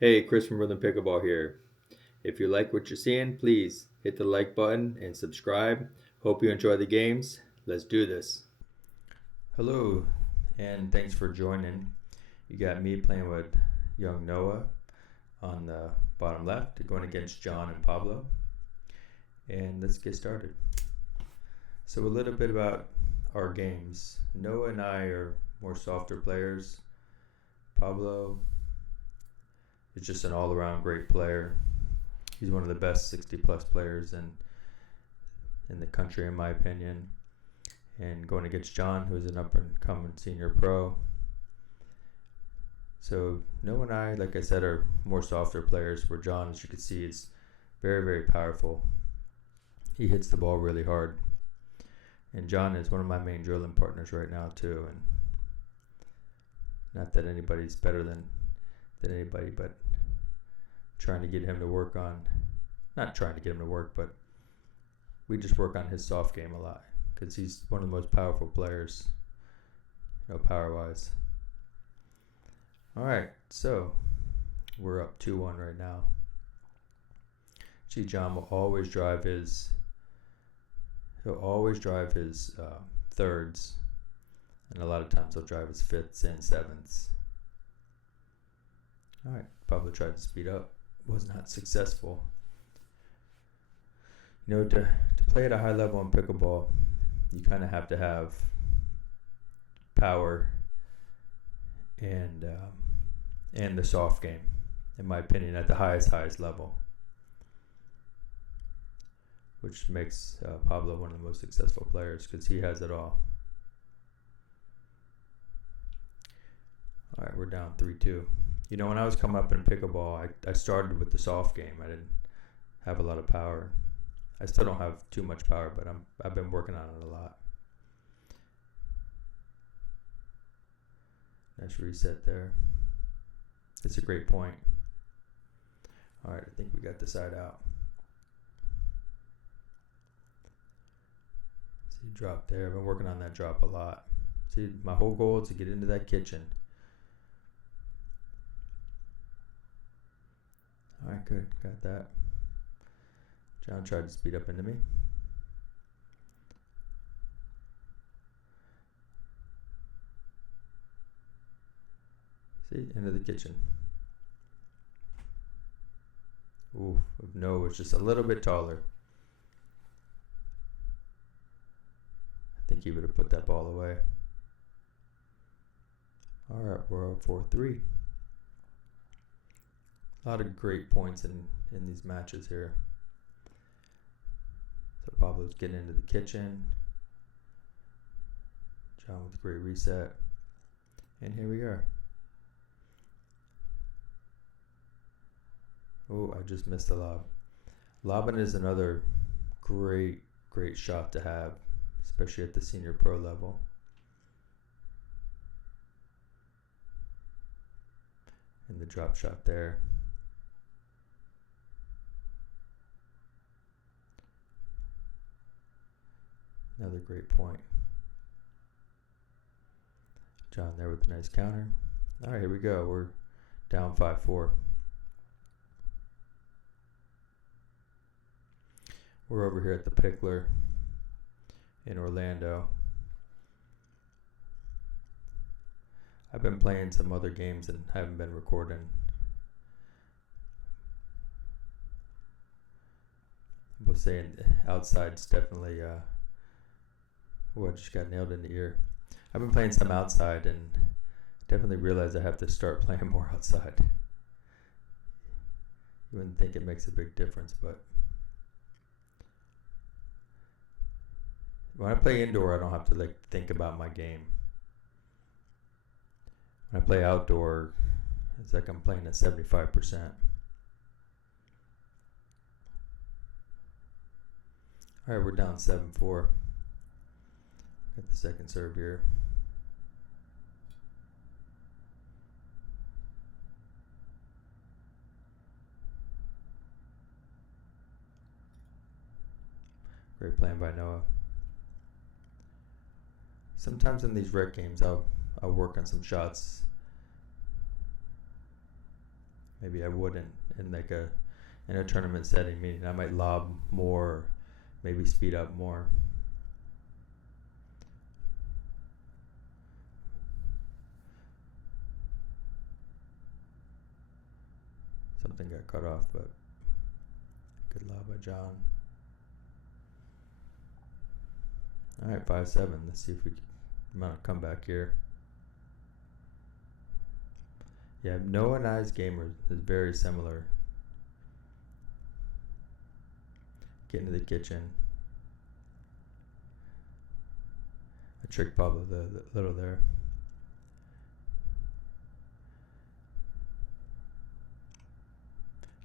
Hey, Chris from Rhythm Pickleball here. If you like what you're seeing, please hit the like button and subscribe. Hope you enjoy the games. Let's do this. Hello, and thanks for joining. You got me playing with young Noah on the bottom left, going against John and Pablo. And let's get started. So, a little bit about our games. Noah and I are more softer players. Pablo is just an all around great player. He's one of the best 60 plus players in the country, in my opinion. And going against John, who's an up and coming senior pro. So Noah and I, like I said, are more softer players. Where John, as you can see, is very, very powerful. He hits the ball really hard. And John is one of my main drilling partners right now too. And not that anybody's better than anybody, but trying to get him to work on, not trying to get him to work, but we just work on his soft game a lot because he's one of the most powerful players, power wise. All right, so we're up 2-1 right now. See, John will always drive his. He'll always drive his thirds, and a lot of times he'll drive his fifths and sevenths. All right, Pablo tried to speed up, was not successful. To play at a high level in pickleball, you kind of have to have power and the soft game, in my opinion, at the highest level, which makes Pablo one of the most successful players because he has it all. All right, we're down 3-2. When I was coming up in pickleball, I started with the soft game. I didn't have a lot of power. I still don't have too much power, but I've been working on it a lot. Nice reset there. It's a great point. All right, I think we got the side out. See, drop there. I've been working on that drop a lot. See, my whole goal is to get into that kitchen. All right, good. Got that. John tried to speed up into me. See, into the kitchen. Ooh, no, it's just a little bit taller. I think he would have put that ball away. All right, we're up 4-3. A lot of great points in these matches here. So Pablo's getting into the kitchen. John with a great reset. And here we are. Oh, I just missed the lob. Lobbing is another great shot to have, especially at the senior pro level. And the drop shot there. Another great point. John there with a nice counter. All right, here we go. We're down 5-4. We're over here at the Pickler in Orlando. I've been playing some other games and haven't been recording. I was saying outside's definitely I just got nailed in the ear. I've been playing some outside and definitely realized I have to start playing more outside. You wouldn't think it makes a big difference, but when I play indoor, I don't have to think about my game. When I play outdoor, it's like I'm playing at 75%. All right, we're down 7-4. Got the second serve here. Great playing by Noah. Sometimes in these rec games, I'll work on some shots. maybe I wouldn't in like in a tournament setting, meaning I might lob more, maybe speed up more. Something got cut off, but good lob by John. All right, 5-7. Let's see if we can mount a comeback here. Yeah, Noah and I's game is very similar. Get into the kitchen. I tricked Pablo the little there.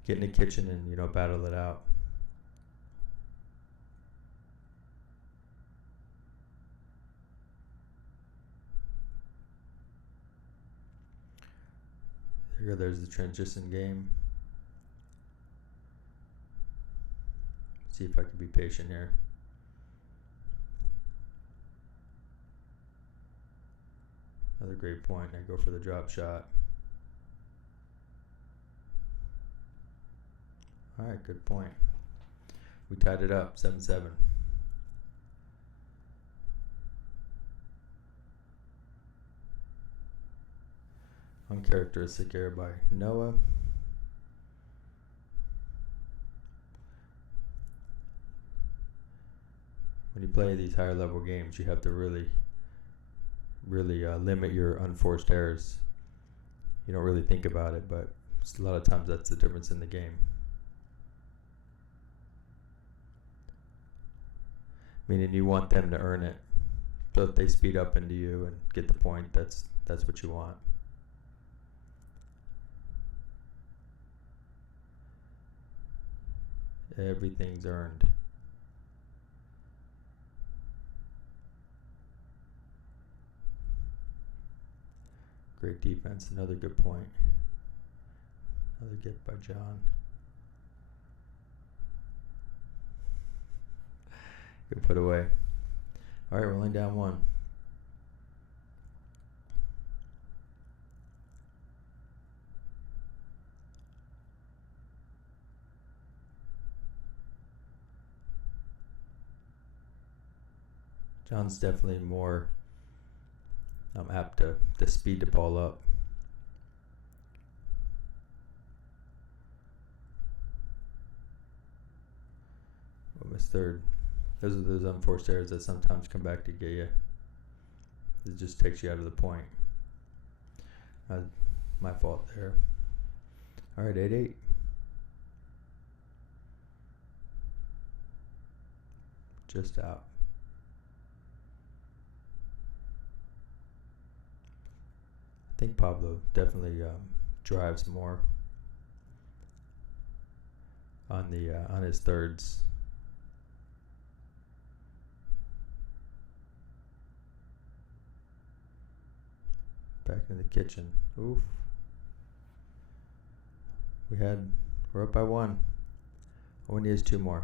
Get in the kitchen and, battle it out. There's the transition game. See if I can be patient here. Another great point. I go for the drop shot. All right, good point. We tied it up, 7-7. Uncharacteristic error by Noah. When you play these higher level games, you have to really limit your unforced errors. You don't really think about it, but a lot of times that's the difference in the game. Meaning you want them to earn it. So if they speed up into you and get the point, that's what you want. Everything's earned. Great defense. Another good point. Another get by John. Good put away. All right, rolling down 1. John's definitely more apt to speed the ball up. What was third? Those are those unforced errors that sometimes come back to get you. It just takes you out of the point. My fault there. All right, 8-8. Just out. I think Pablo definitely drives more on his thirds. Back in the kitchen. Oof. We're up by 1. All we need is 2 more.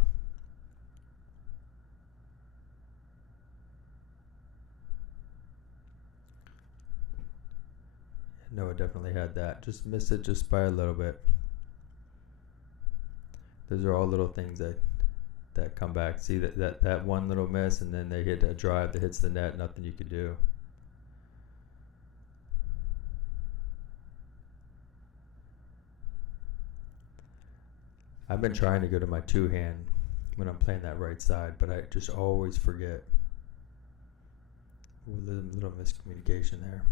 Noah definitely had that. Just missed it just by a little bit. Those are all little things that come back. See that one little miss, and then they hit a drive that hits the net. Nothing you could do. I've been trying to go to my 2-hand when I'm playing that right side, but I just always forget. A little miscommunication there.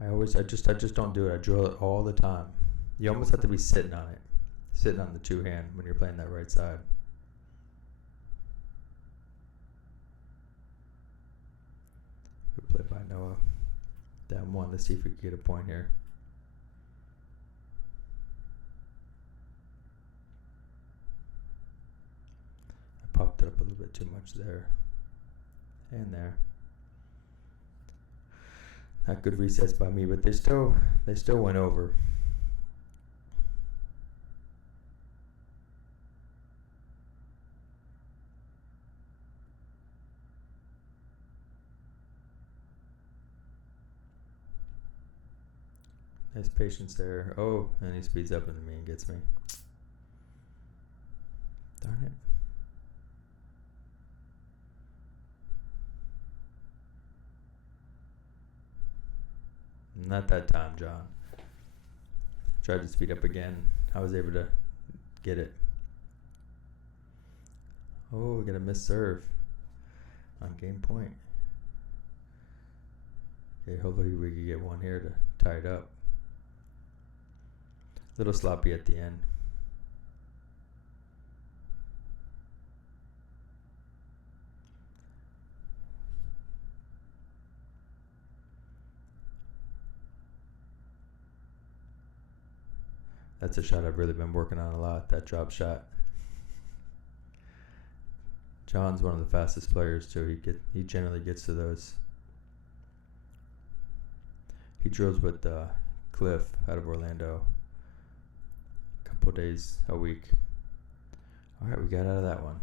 I just don't do it. I drill it all the time. You almost have to be sitting on it. Sitting on the 2-hand when you're playing that right side. Good play by Noah. Down 1. Let's see if we can get a point here. I popped it up a little bit too much there. And there. Not good resets by me, but they still went over. Nice patience there. Oh, and he speeds up into me and gets me. Darn it. Not that time, John. Tried to speed up again. I was able to get it. Oh, we got a missed serve on game point. Okay, hopefully we can get one here to tie it up. A little sloppy at the end. That's a shot I've really been working on a lot, that drop shot. John's one of the fastest players too. He generally gets to those. He drills with Cliff out of Orlando a couple days a week. All right, we got out of that one.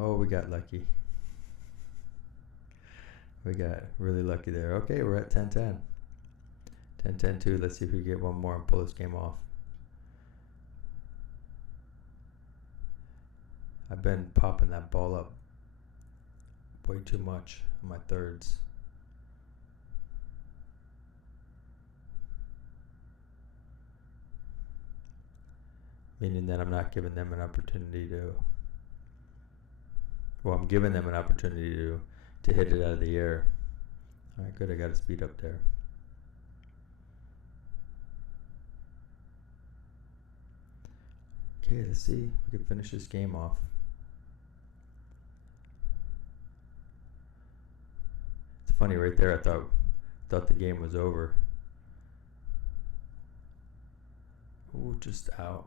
Oh, we got lucky. We got really lucky there. Okay, we're at 10-10. 10-10-2. Let's see if we get one more and pull this game off. I've been popping that ball up way too much on my thirds. Meaning that I'm not giving them an opportunity to... Well, I'm giving them an opportunity to hit it out of the air. All right, good. I got to speed up there. Okay, let's see if we can finish this game off. It's funny, right there, I thought the game was over. Ooh, just out.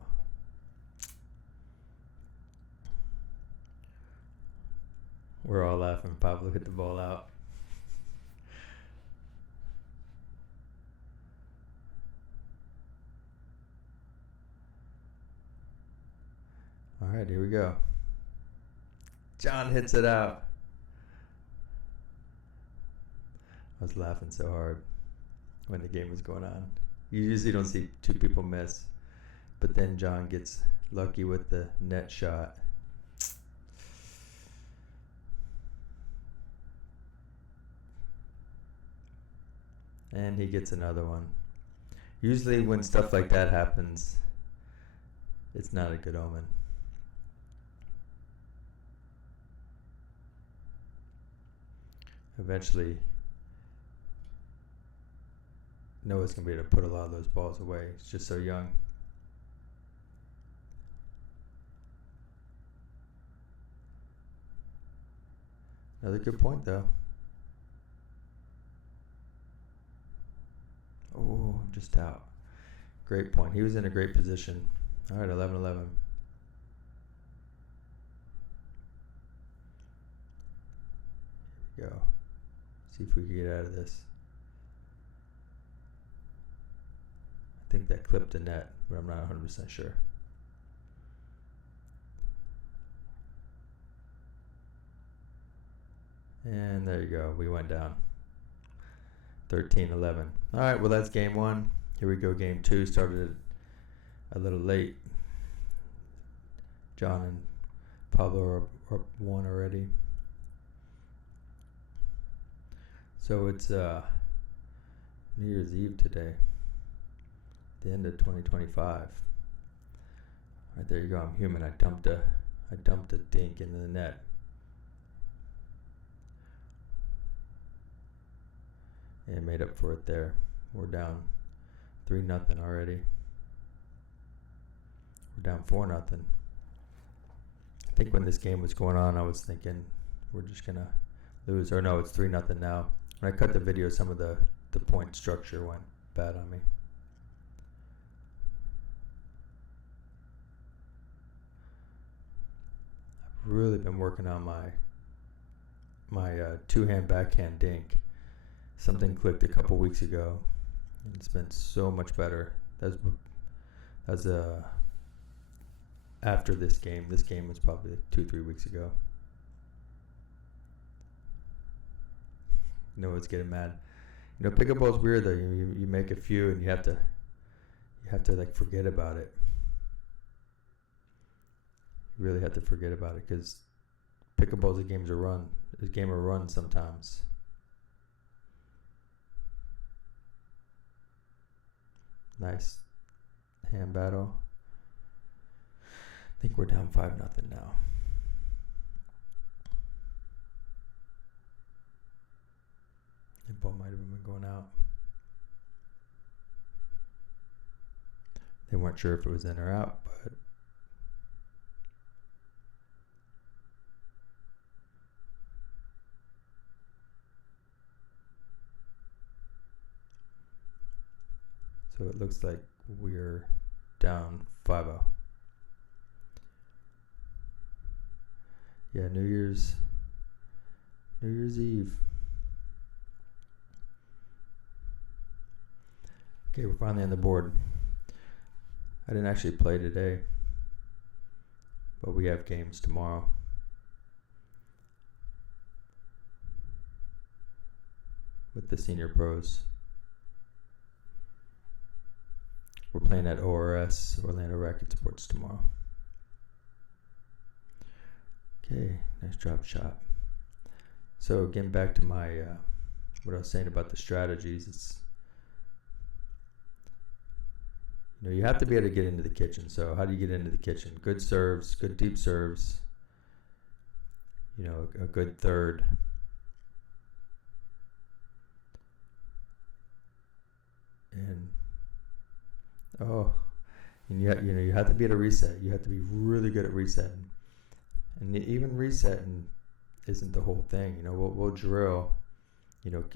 We're all laughing. Pablo hit the ball out. All right, here we go. John hits it out. I was laughing so hard when the game was going on. You usually don't see two people miss, but then John gets lucky with the net shot. And he gets another one. Usually when stuff like that happens, it's not a good omen. Eventually, Noah's going to be able to put a lot of those balls away. He's just so young. Another good point, though. Oh, just out. Great point. He was in a great position. All right, 11-11. Here we go. See if we can get out of this. I think that clipped the net, but I'm not 100% sure. And there you go. We went down. 13-11. All right, well, that's game one. Here we go, game two. Started a little late. John and Pablo are up one already. So it's New Year's Eve today, the end of 2025. All right, there you go. I'm human. I dumped a dink into the net. And made up for it there. We're down 3-0 already. We're down 4-0. I think when this game was going on, I was thinking we're just gonna lose. Or no, it's 3-0 now. When I cut the video, some of the point structure went bad on me. I've really been working on my two-hand backhand dink. Something clicked a couple weeks ago. And it's been so much better. That's after this game. This game was probably 2-3 weeks ago. You know what's getting mad? You know, pickleball's weird though. You make a few and you have to like forget about it. You really have to forget about it because pickleball is a game of run sometimes. Nice hand battle. I think we're down 5-0 now. The ball might have been going out. They weren't sure if it was in or out, but so it looks like we're down 5-0. Yeah, New Year's Eve. Okay, we're finally on the board. I didn't actually play today, but we have games tomorrow. With the senior pros. We're playing at ORS, Orlando Racket Sports, tomorrow. Okay, nice drop shot. So getting back to my what I was saying about the strategies, it's you have to be able to get into the kitchen. So how do you get into the kitchen? Good serves, good deep serves. A good third. And you have to be able to reset. You have to be really good at resetting. And even resetting isn't the whole thing. We'll drill,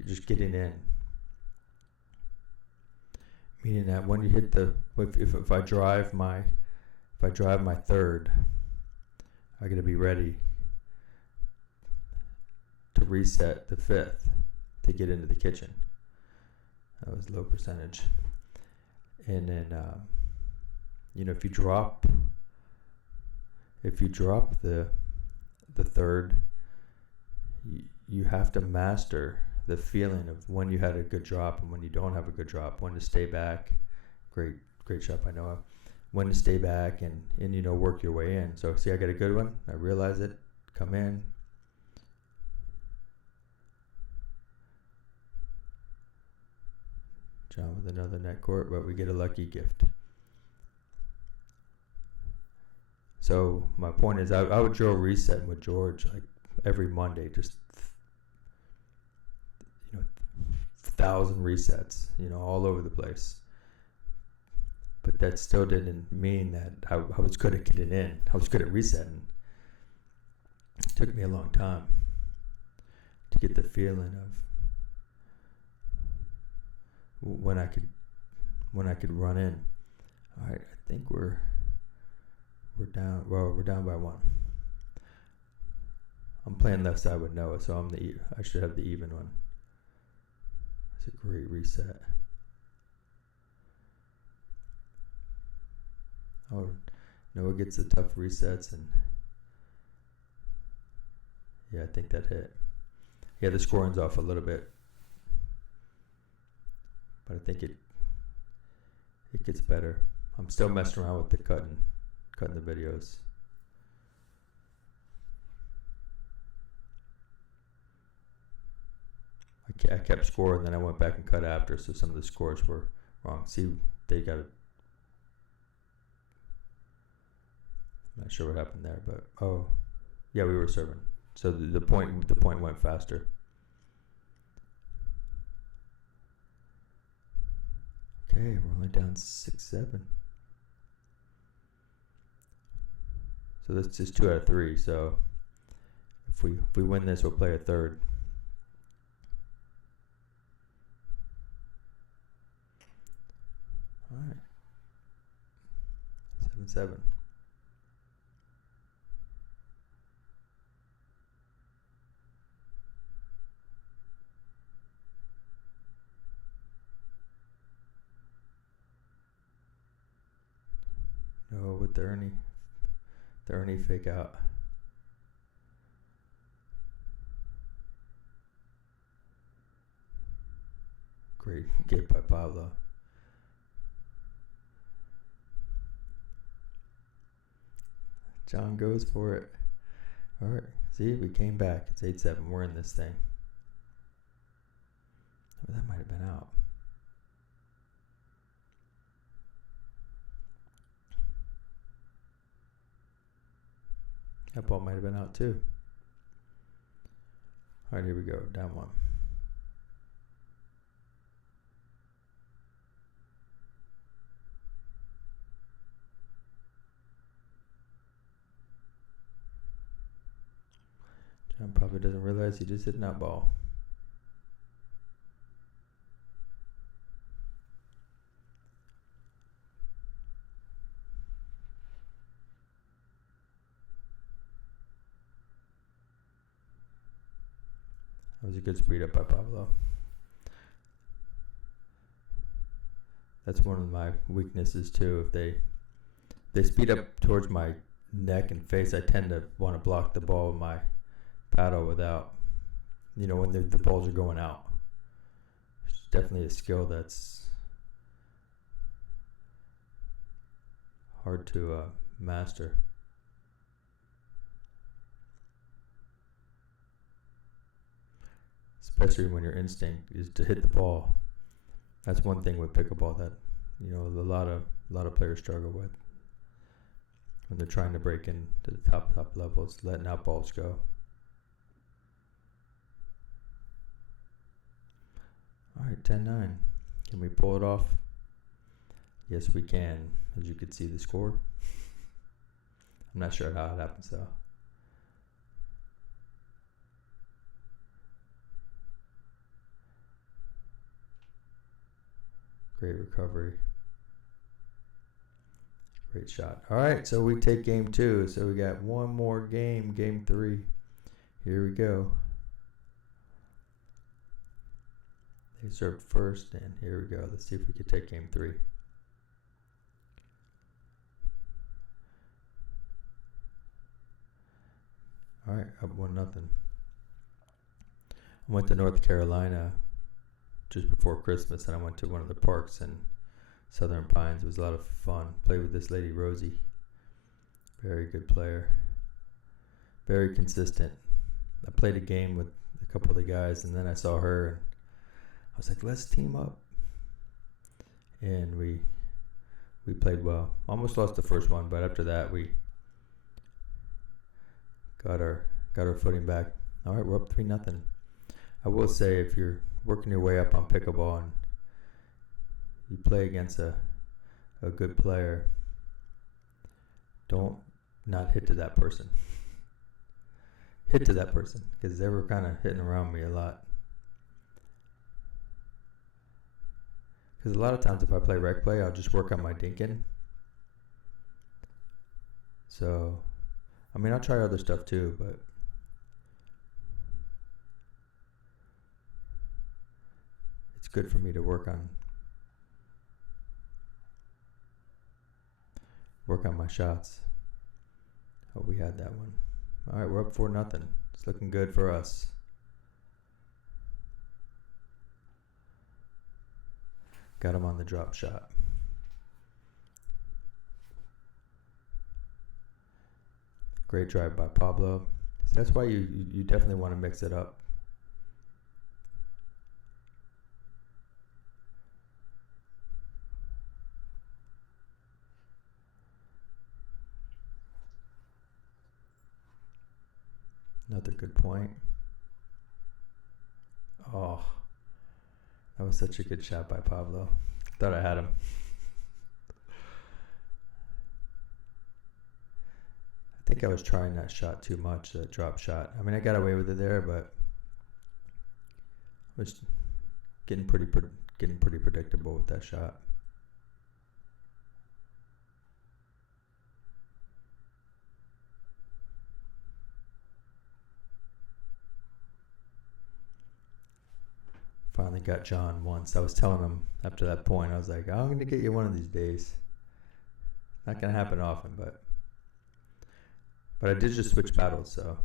just getting in. Meaning that when you hit if I drive my third, I got to be ready to reset the fifth to get into the kitchen. That was low percentage. And then, if you drop the third, you have to master the feeling of when you had a good drop and when you don't have a good drop, when to stay back. Great shot by Noah. When to stay back and work your way in. So see, I got a good one. I realize it. Come in. John with another net court, but we get a lucky gift. So my point is, I would drill resetting with George like every Monday, just 1,000 resets, all over the place. But that still didn't mean that I was good at getting in. I was good at resetting. It took me a long time to get the feeling of when I could run in. All right, I think we're down. Well, we're down by 1. I'm playing left side with Noah, so I should have the even one. It's a great reset. Oh, Noah gets the tough resets, and yeah, I think that hit. Yeah, the scoring's off a little bit, but I think it gets better. I'm still messing around with the cutting the videos. I kept scoring, then I went back and cut after, so some of the scores were wrong. See, they got it. I'm not sure what happened there, but yeah, we were serving. So the point went faster. Okay, we're only down 6-7. So that's just 2 out of 3. So if we win this, we'll play a third. All right. 7-7. Oh, with the Ernie fake out. Great get by Pablo. John goes for it. All right, see, we came back. It's 8-7. We're in this thing. Oh, that might have been out. That ball might have been out too. All right, here we go. Down one. John probably doesn't realize he just hit an out ball. That was a good speed up by Pablo. That's one of my weaknesses too. If they speed up towards my neck and face, I tend to want to block the ball with my paddle without, when the balls are going out. It's definitely a skill that's hard to master. Especially when your instinct is to hit the ball. That's one thing with pickleball that a lot of players struggle with when they're trying to break into the top levels, letting out balls go. All right, 10-9. Can we pull it off? Yes, we can. As you can see the score. I'm not sure how it happens though. Great recovery. Great shot. All right, so we take game 2. So we got one more game, game 3. Here we go. They served first, and here we go. Let's see if we can take game 3. All right, up 1-0. I went to North Carolina just before Christmas, and I went to one of the parks in Southern Pines. It was a lot of fun. Played with this lady, Rosie. Very good player. Very consistent. I played a game with a couple of the guys, and then I saw her, and I was like, let's team up. And we played well. Almost lost the first one, but after that, we got our footing back. All right, we're up 3-0. I will say, if you're working your way up on pickleball and you play against a good player, don't not hit to that person. Hit to that person, because they were kind of hitting around me a lot. Because a lot of times if I play rec play, I'll just work on my dinking. So, I'll try other stuff too, but it's good for me to work on my shots. Oh, we had that one. All right, we're up 4-0. It's looking good for us. Got him on the drop shot. Great drive by Pablo. So that's why you definitely want to mix it up. Another good point. Oh, that was such a good shot by Pablo. Thought I had him. I think I was trying that shot too much, that drop shot. I got away with it there, but I was getting pretty predictable with that shot. Finally got John once. I was telling him after that point, I was like, I'm going to get you one of these days. Not gonna happen often, but I did just switch paddles, so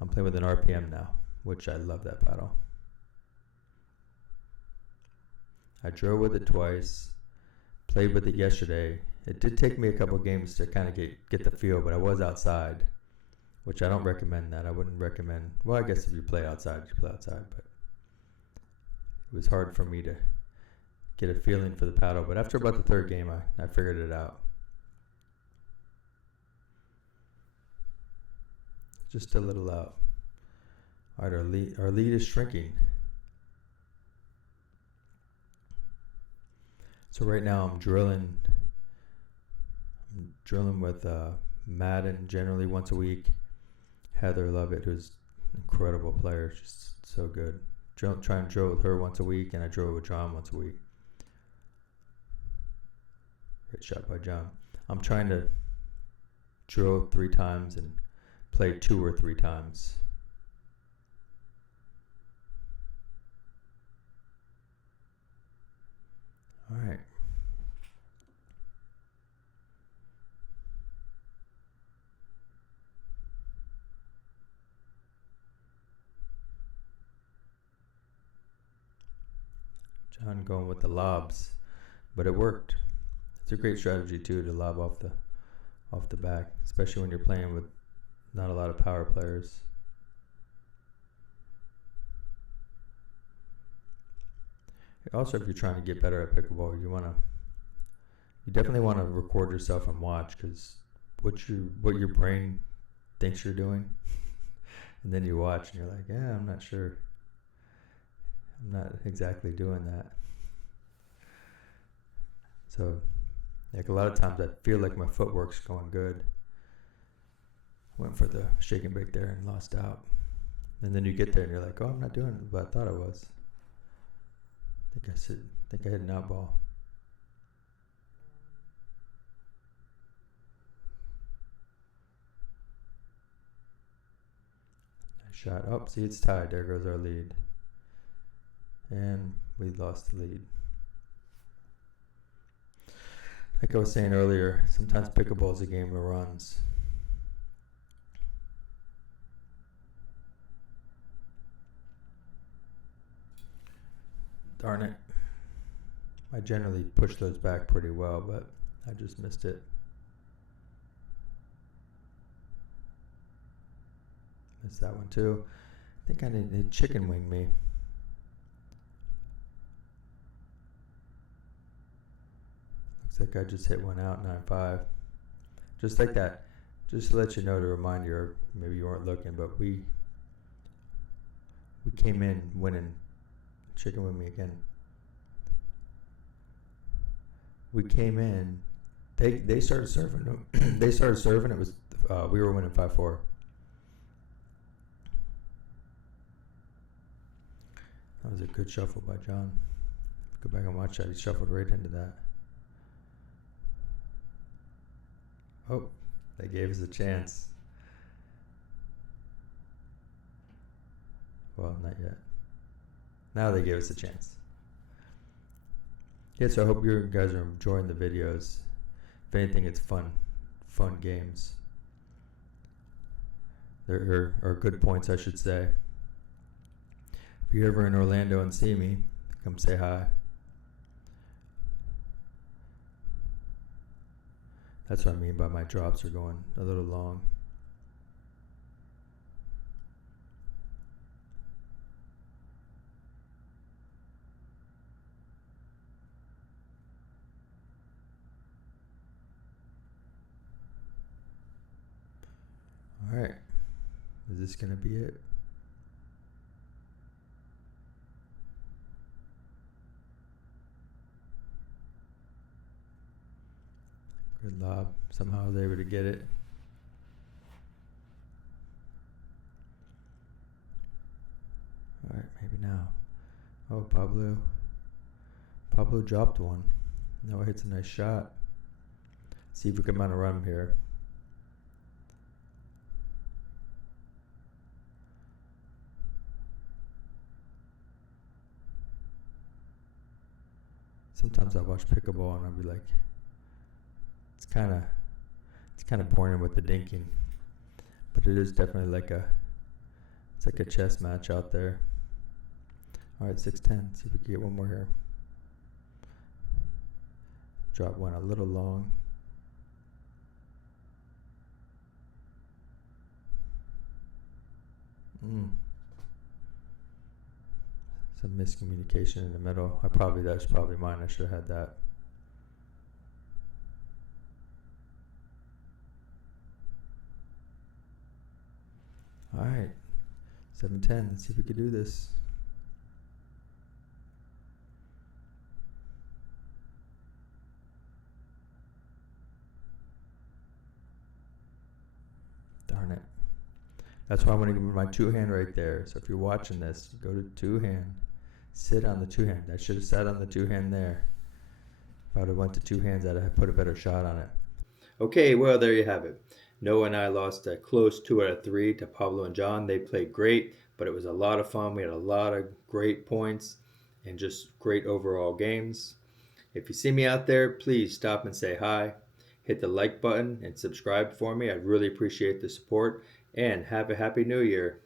I'm playing with an RPM now, which I love that paddle. I drove with it twice, played with it yesterday. It did take me a couple games to kind of get the feel, but I was outside, which I don't recommend that. I wouldn't recommend, well, I guess if you play outside, you play outside, but it was hard for me to get a feeling for the paddle. But after about the third game, I figured it out. Just a little out. All right, our lead is shrinking. So right now I'm drilling with Madden generally once a week. Heather Lovett, who's an incredible player, she's so good. Try and drill with her once a week, and I drill with John once a week. Great shot by John. I'm trying to drill 3 times and play 2 or 3 times. All right. John going with the lobs, but it worked. It's a great strategy too to lob off the back, especially when you're playing with not a lot of power players. Also, if you're trying to get better at pickleball, you definitely want to record yourself and watch, because what your brain thinks you're doing, and then you watch and you're like, yeah, I'm not sure. I'm not exactly doing that. So, like, a lot of times I feel like my footwork's going good. Went for the shake and bake there and lost out. And then you get there and you're like, oh, I'm not doing what I thought I was. I think I hit an out ball. Nice shot. Oh, see, it's tied. There goes our lead. And we lost the lead. Like I was saying earlier, sometimes pickleball is a game of runs. Darn it. I generally push those back pretty well, but I just missed it. Missed that one too. I think I need chicken wing me. Looks like I just hit one out, 9-5. Just like that. Just to let you know, to remind you, or maybe you weren't looking, but we came in winning. Chicken with me again. We came in. They started serving. They started serving. It was we were winning 5-4. That was a good shuffle by John. Go back and watch that. He shuffled right into that. Oh, they gave us a chance. Well, not yet. Now they gave us a chance. Yeah, so I hope you guys are enjoying the videos. If anything, it's fun games. There are good points, I should say. If you're ever in Orlando and see me, come say hi. That's what I mean by my drops are going a little long. All right, is this gonna be it? Good lob. Somehow I was able to get it. All right, maybe now. Oh, Pablo dropped one. Noah hits a nice shot. See if we can mount a run here. Sometimes I watch pickleball and I'll be like, it's kind of boring with the dinking, but it is definitely like a chess match out there. All right, 6-10. See if we can get one more here. Drop one a little long. Some miscommunication in the middle. That's probably mine. I should have had that. All right, 7-10. Let's see if we can do this. Darn it. That's why I'm going to give my two hand right there. So if you're watching this, go to two hand. Sit on the two hand. I should have sat on the two hand there. If I would have went to two hands, I'd have put a better shot on it. Okay, well, there you have it. Noah and I lost a close 2 out of 3 to Pablo and John. They played great, but it was a lot of fun. We had a lot of great points and just great overall games. If you see me out there, please stop and say hi. Hit the like button and subscribe for me. I'd really appreciate the support. And have a Happy New Year.